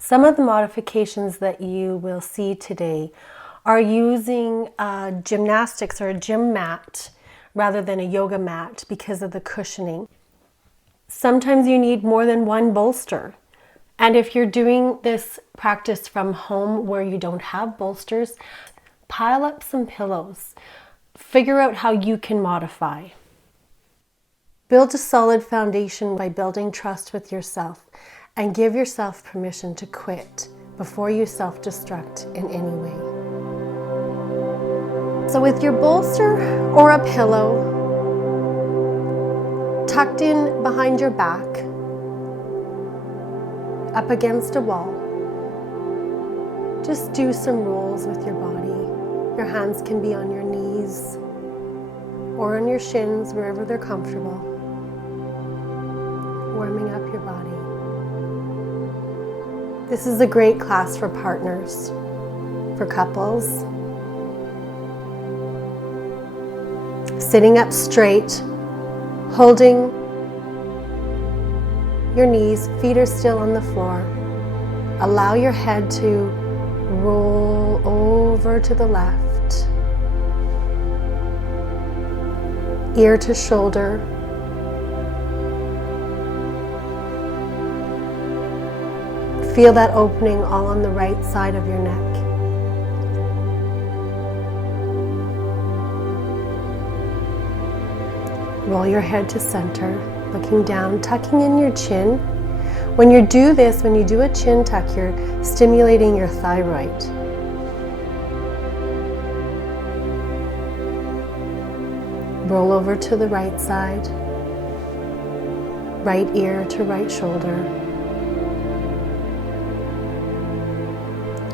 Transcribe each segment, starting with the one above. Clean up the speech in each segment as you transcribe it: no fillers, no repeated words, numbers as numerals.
Some of the modifications that you will see today are using gymnastics or a gym mat rather than a yoga mat because of the cushioning. Sometimes you need more than one bolster. And if you're doing this practice from home where you don't have bolsters, pile up some pillows. Figure out how you can modify. Build a solid foundation by building trust with yourself and give yourself permission to quit before you self-destruct in any way. So with your bolster or a pillow tucked in behind your back, up against a wall, just do some rolls with your body. Your hands can be on your knees or on your shins, wherever they're comfortable. Warming up your body. This is a great class for partners, for couples. Sitting up straight, holding your knees, feet are still on the floor. Allow your head to roll over to the left, ear to shoulder. Feel that opening all on the right side of your neck. Roll your head to center, looking down, tucking in your chin. When you do this, when you do a chin tuck, you're stimulating your thyroid. Roll over to the right side, right ear to right shoulder.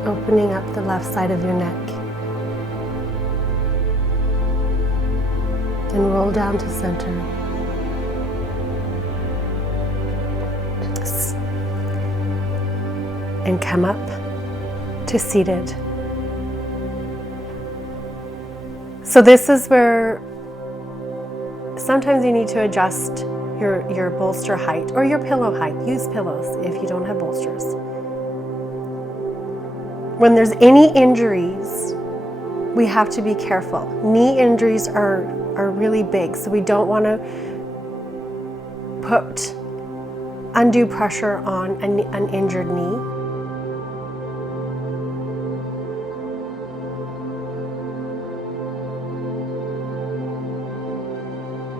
Opening up the left side of your neck. And roll down to center. And come up to seated. So this is where sometimes you need to adjust your bolster height or your pillow height. Use pillows if you don't have bolsters. When there's any injuries, we have to be careful. Knee injuries are really big, so we don't want to put undue pressure on an injured knee.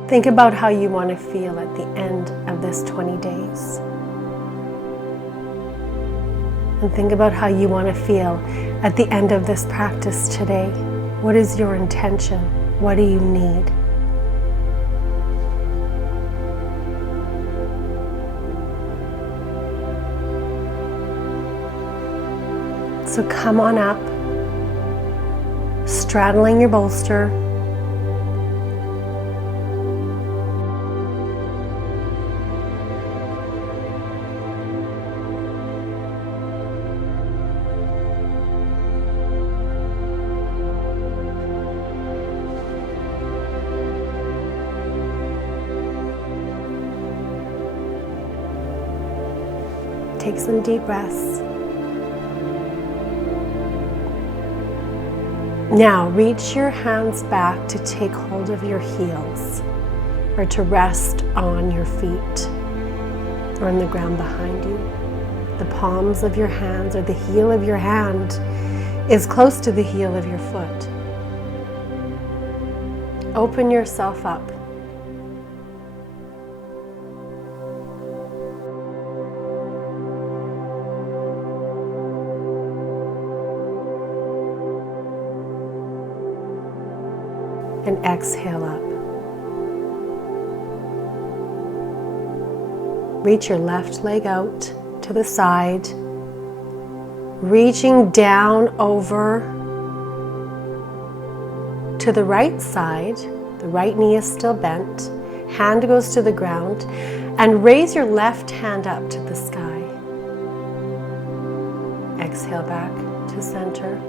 Think about how you want to feel at the end of this 20 days. And think about how you want to feel at the end of this practice today. What is your intention? What do you need? So come on up, straddling your bolster. Take some deep breaths. Now reach your hands back to take hold of your heels or to rest on your feet or on the ground behind you. The palms of your hands or the heel of your hand is close to the heel of your foot. Open yourself up. And exhale up. Reach your left leg out to the side, reaching down over to the right side. The right knee is still bent. Hand goes to the ground, and raise your left hand up to the sky. Exhale back to center.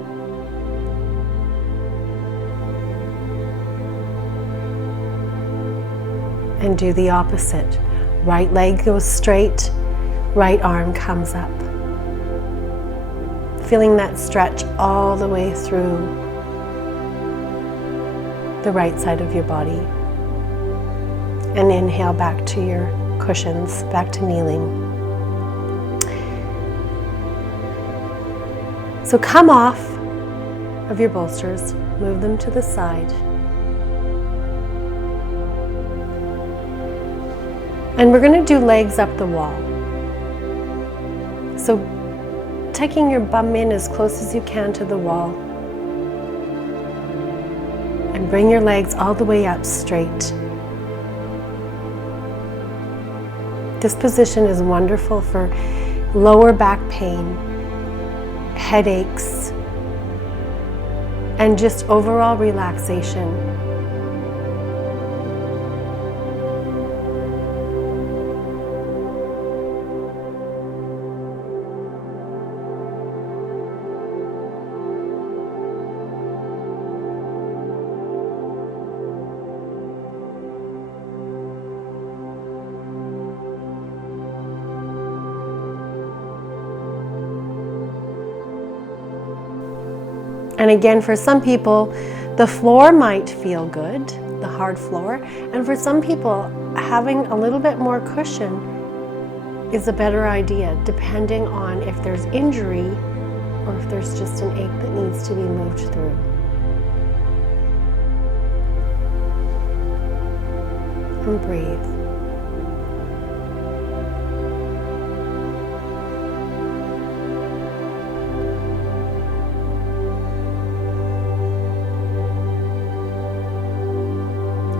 And do the opposite. Right leg goes straight, right arm comes up. Feeling that stretch all the way through the right side of your body. And inhale back to your cushions, back to kneeling. So come off of your bolsters, move them to the side. And we're going to do legs up the wall. So taking your bum in as close as you can to the wall. And bring your legs all the way up straight. This position is wonderful for lower back pain, headaches, and just overall relaxation. And again, for some people, the floor might feel good, the hard floor. And for some people, having a little bit more cushion is a better idea, depending on if there's injury or if there's just an ache that needs to be moved through. And breathe.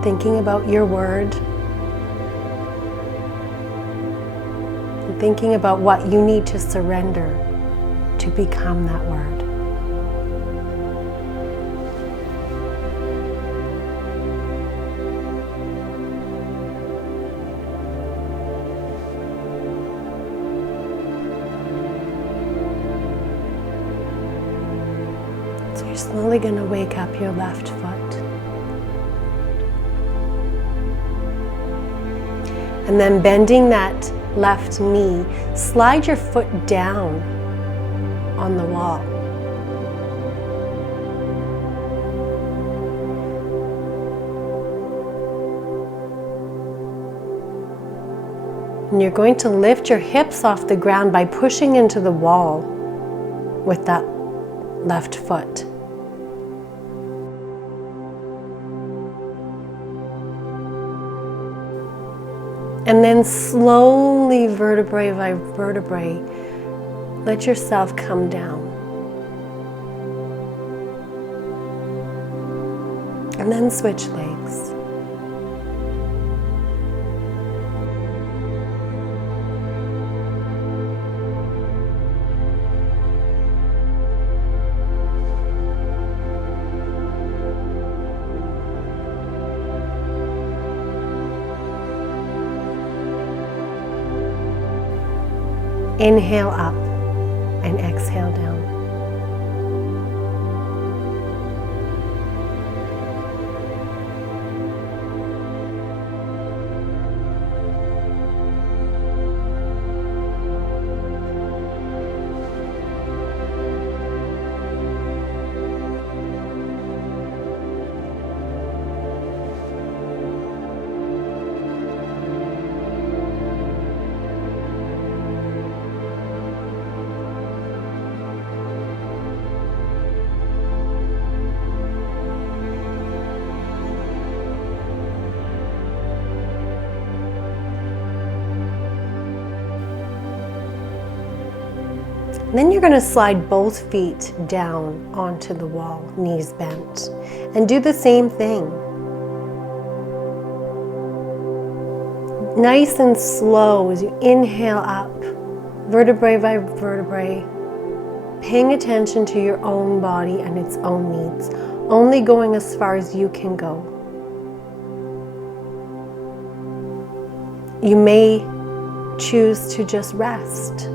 Thinking about your word, and thinking about what you need to surrender to become that word. So you're slowly going to wake up your left foot. And then bending that left knee, slide your foot down on the wall. And you're going to lift your hips off the ground by pushing into the wall with that left foot. And then slowly, vertebrae by vertebrae, let yourself come down. And then switch legs. Inhale up and exhale down. Then you're going to slide both feet down onto the wall, knees bent, and do the same thing. Nice and slow as you inhale up, vertebrae by vertebrae, paying attention to your own body and its own needs, only going as far as you can go. You may choose to just rest.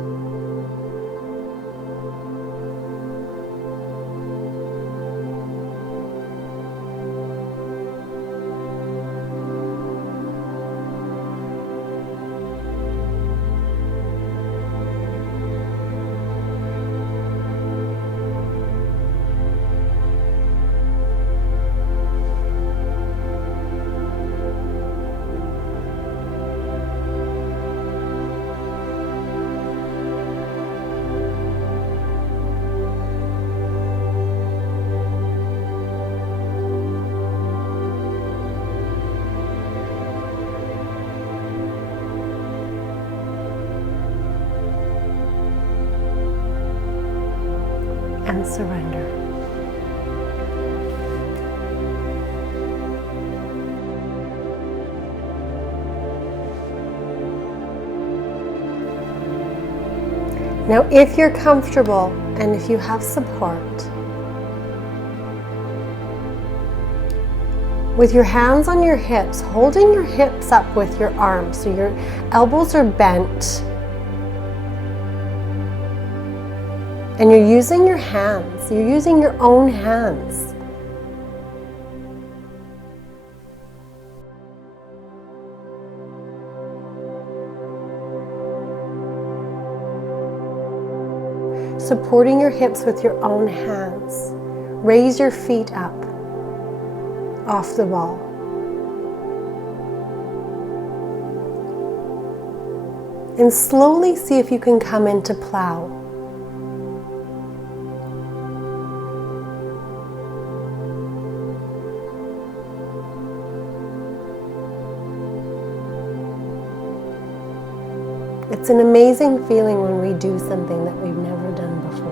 and surrender. Now, if you're comfortable and if you have support, with your hands on your hips, holding your hips up with your arms so your elbows are bent, and you're using your hands, you're using your own hands. Supporting your hips with your own hands. Raise your feet up off the wall. And slowly see if you can come into plow. It's an amazing feeling when we do something that we've never done before.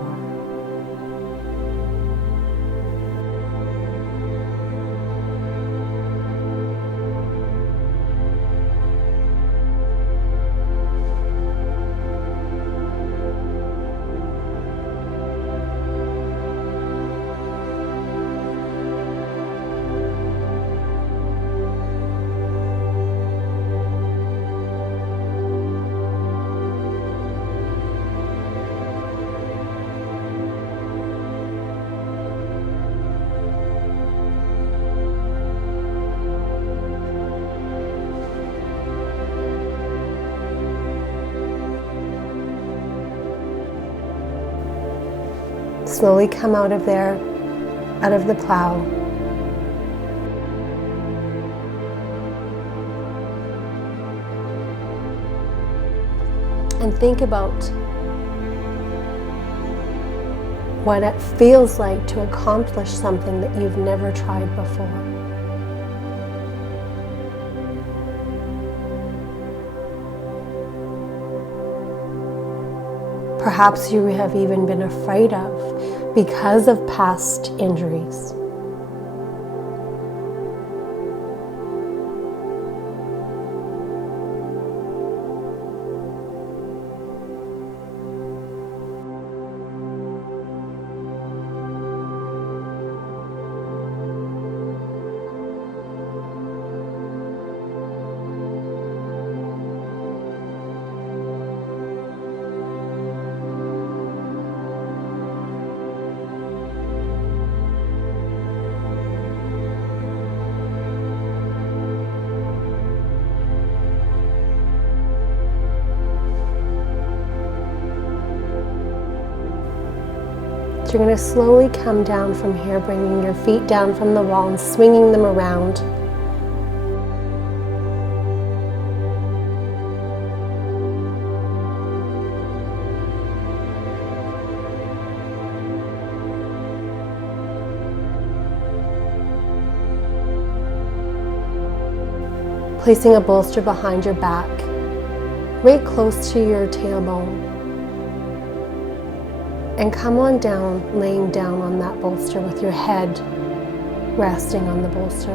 Slowly come out of there, out of the plow. And think about what it feels like to accomplish something that you've never tried before. Perhaps you have even been afraid of because of past injuries. So you're going to slowly come down from here, bringing your feet down from the wall and swinging them around. Placing a bolster behind your back, right close to your tailbone. And come on down, laying down on that bolster with your head resting on the bolster.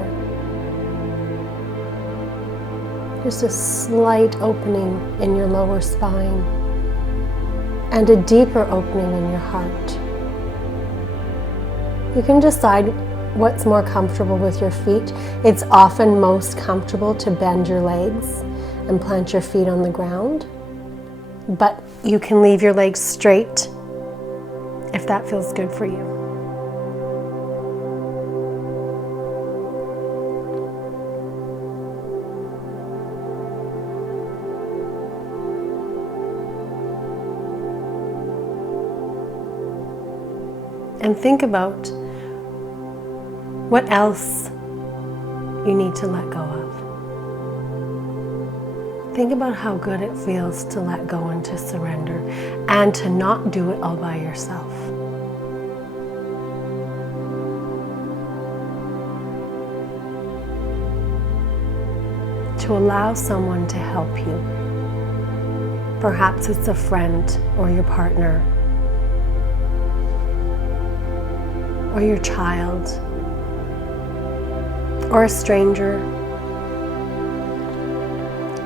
There's a slight opening in your lower spine and a deeper opening in your heart. You can decide what's more comfortable with your feet. It's often most comfortable to bend your legs and plant your feet on the ground, but you can leave your legs straight if that feels good for you. And think about what else you need to let go of. Think about how good it feels to let go and to surrender and to not do it all by yourself. To allow someone to help you. Perhaps it's a friend or your partner. or your child, or a stranger,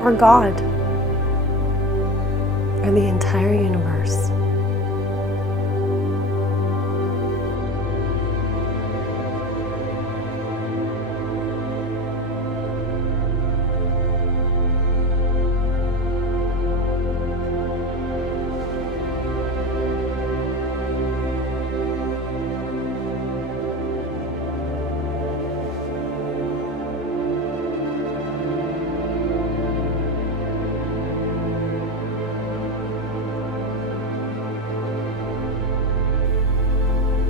or God, or the entire universe.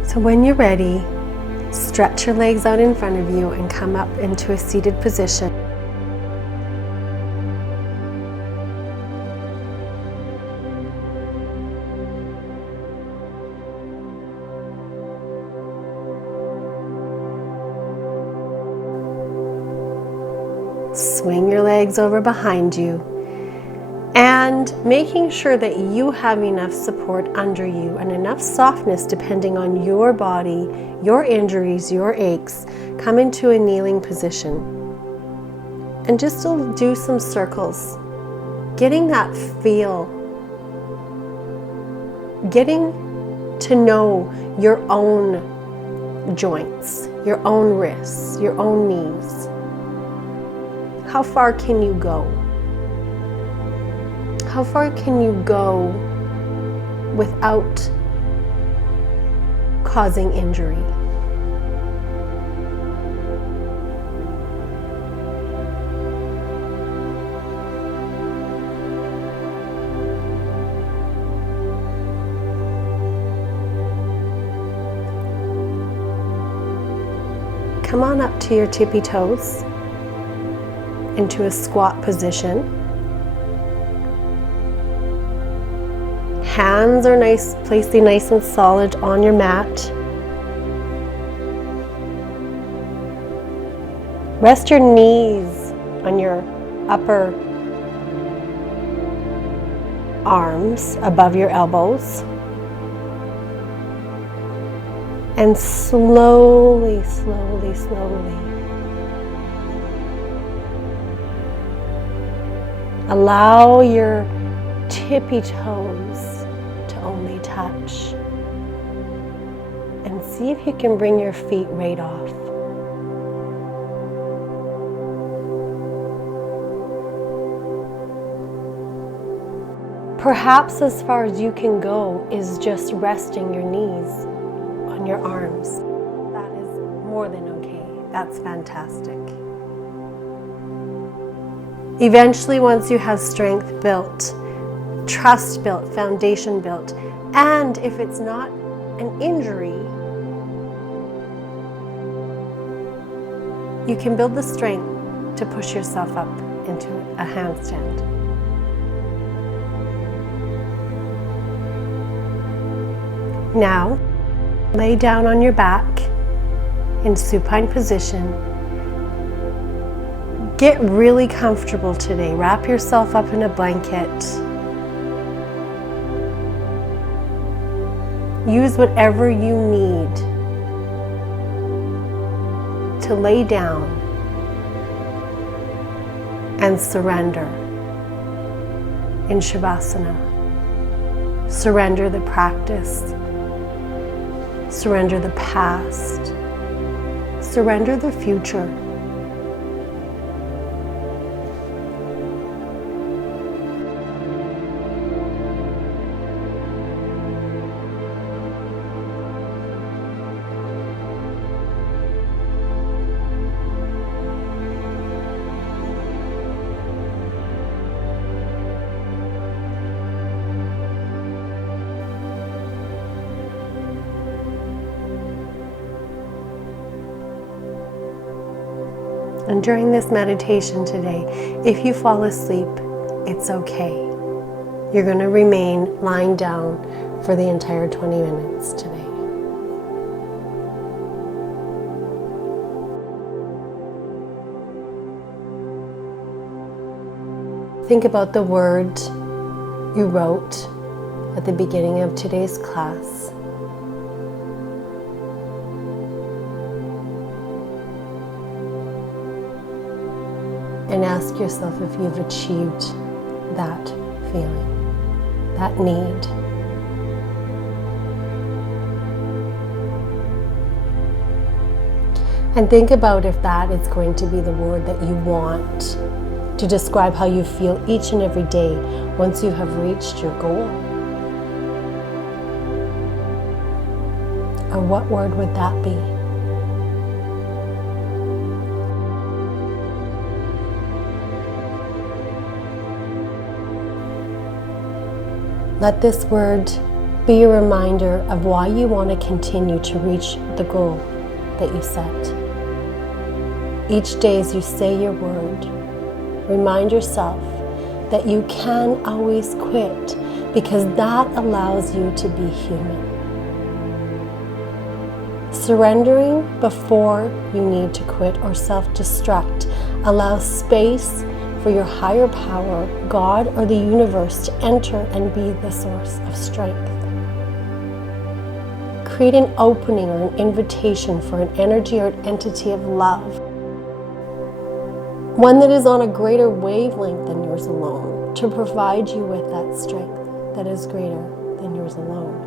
So when you're ready, stretch your legs out in front of you and come up into a seated position. Swing your legs over behind you, and making sure that you have enough support under you and enough softness depending on your body, your injuries, your aches. Come into a kneeling position and just do some circles, getting that feel, getting to know your own joints, your own wrists, your own knees. How far can you go? How far can you go without causing injury? Come on up to your tippy toes into a squat position. Hands are placing nice and solid on your mat. Rest your knees on your upper arms above your elbows. And slowly, slowly, slowly allow your tippy toes to only touch, and see if you can bring your feet right off. Perhaps as far as you can go is just resting your knees on your arms. That is more than okay. That's fantastic. Eventually, once you have strength built, trust built, foundation built, and if it's not an injury, you can build the strength to push yourself up into a handstand. Now, lay down on your back in supine position. Get really comfortable today. Wrap yourself up in a blanket. Use whatever you need to lay down and surrender in Shavasana. Surrender the practice. Surrender the past. Surrender the future. And during this meditation today, if you fall asleep, it's okay. You're going to remain lying down for the entire 20 minutes today. Think about the word you wrote at the beginning of today's class. and ask yourself if you've achieved that feeling, that need. And think about if that is going to be the word that you want to describe how you feel each and every day once you have reached your goal. Or what word would that be? Let this word be a reminder of why you want to continue to reach the goal that you set. Each day as you say your word, remind yourself that you can always quit, because that allows you to be human. Surrendering before you need to quit or self-destruct allows space for your higher power, God or the universe, to enter and be the source of strength. Create an opening or an invitation for an energy or an entity of love, one that is on a greater wavelength than yours alone, to provide you with that strength that is greater than yours alone.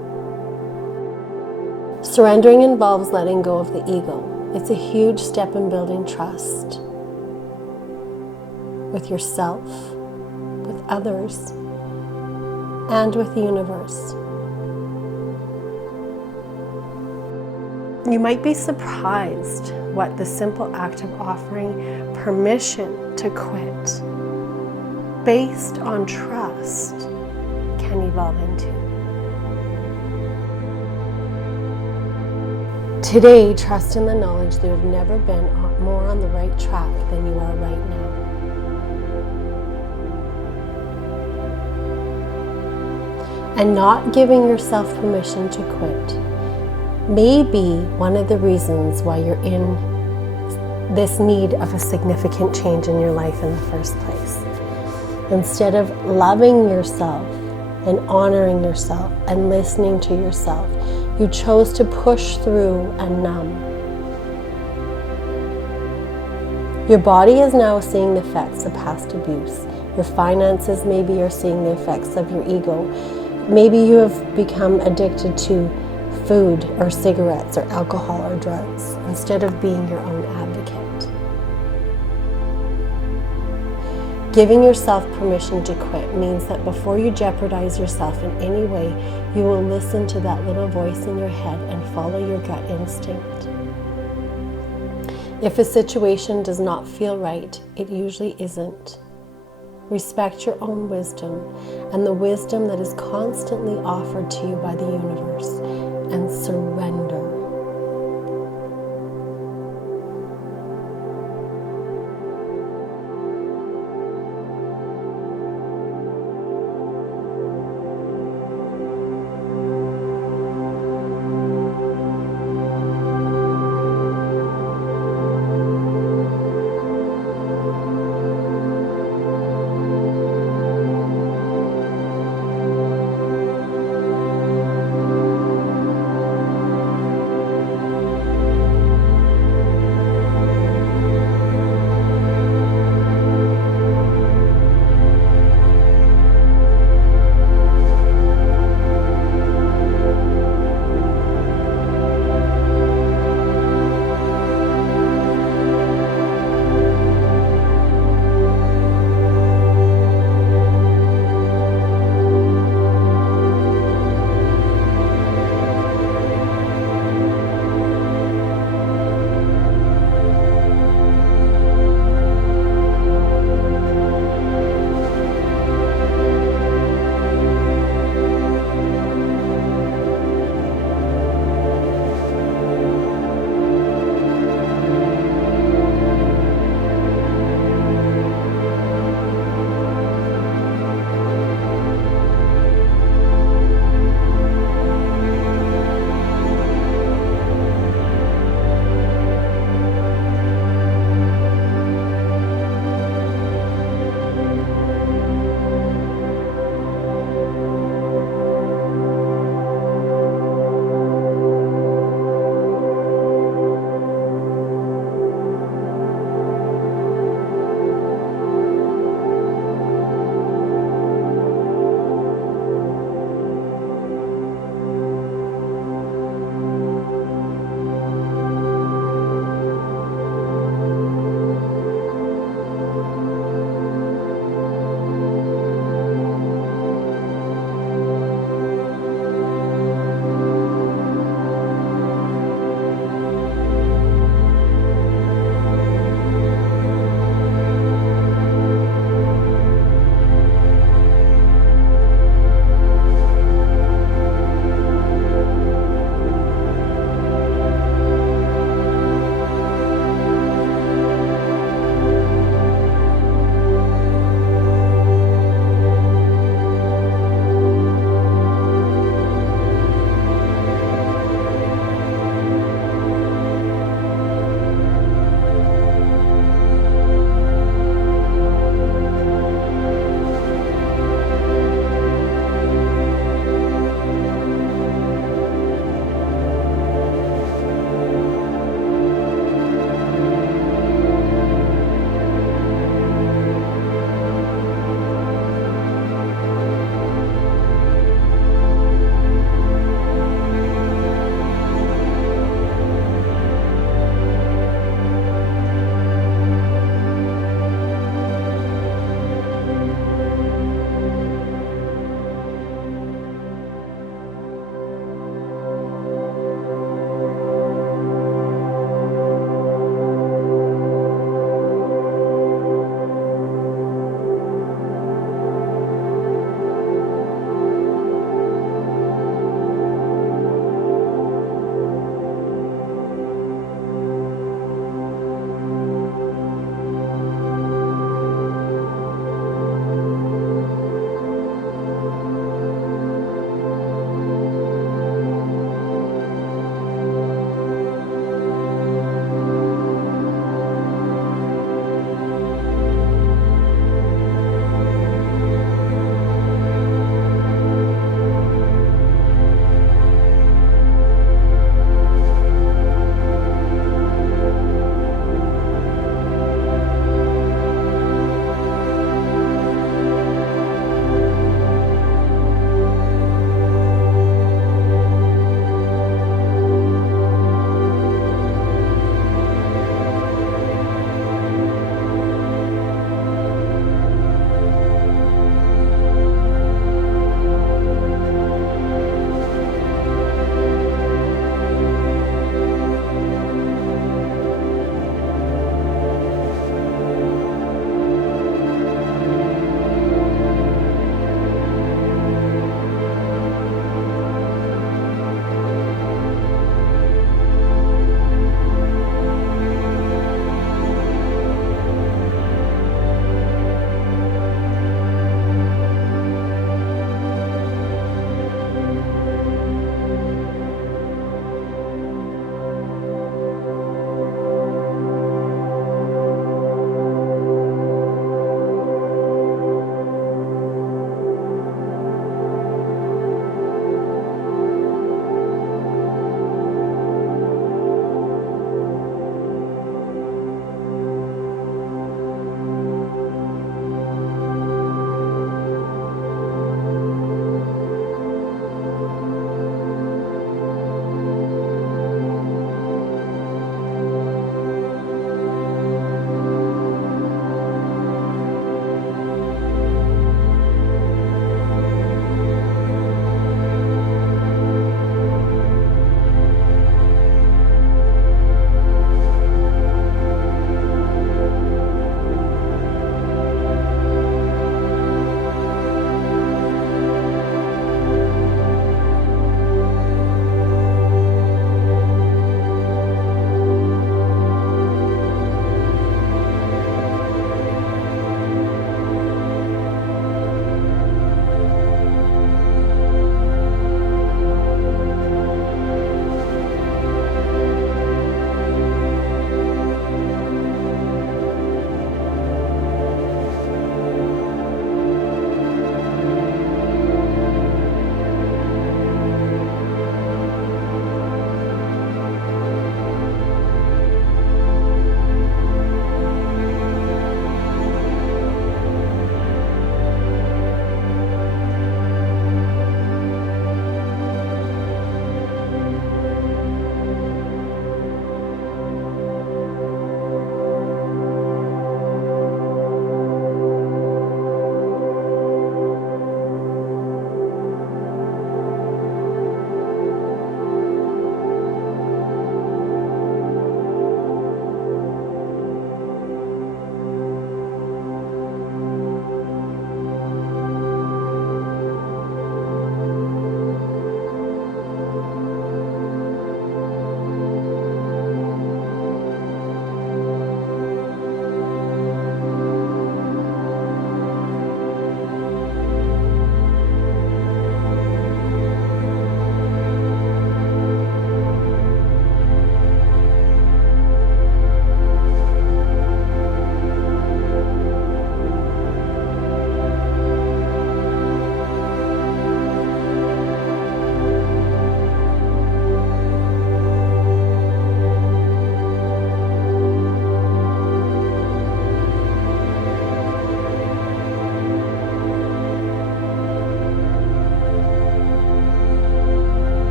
Surrendering involves letting go of the ego. It's a huge step in building trust with yourself, with others, and with the universe. You might be surprised what the simple act of offering permission to quit based on trust can evolve into. Today, trust in the knowledge that you've never been more on the right track than you are right now. And not giving yourself permission to quit may be one of the reasons why you're in this need of a significant change in your life in the first place. Instead of loving yourself and honoring yourself and listening to yourself, you chose to push through and numb. Your body is now seeing the effects of past abuse. Your finances maybe are seeing the effects of your ego. Maybe you have become addicted to food or cigarettes or alcohol or drugs instead of being your own advocate. Giving yourself permission to quit means that before you jeopardize yourself in any way, you will listen to that little voice in your head and follow your gut instinct. If a situation does not feel right, it usually isn't. Respect your own wisdom and the wisdom that is constantly offered to you by the universe, and surrender.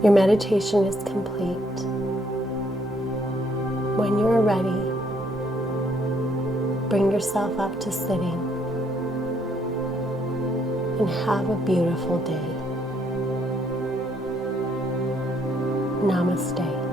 Your meditation is complete. When you are ready, bring yourself up to sitting and have a beautiful day. Namaste.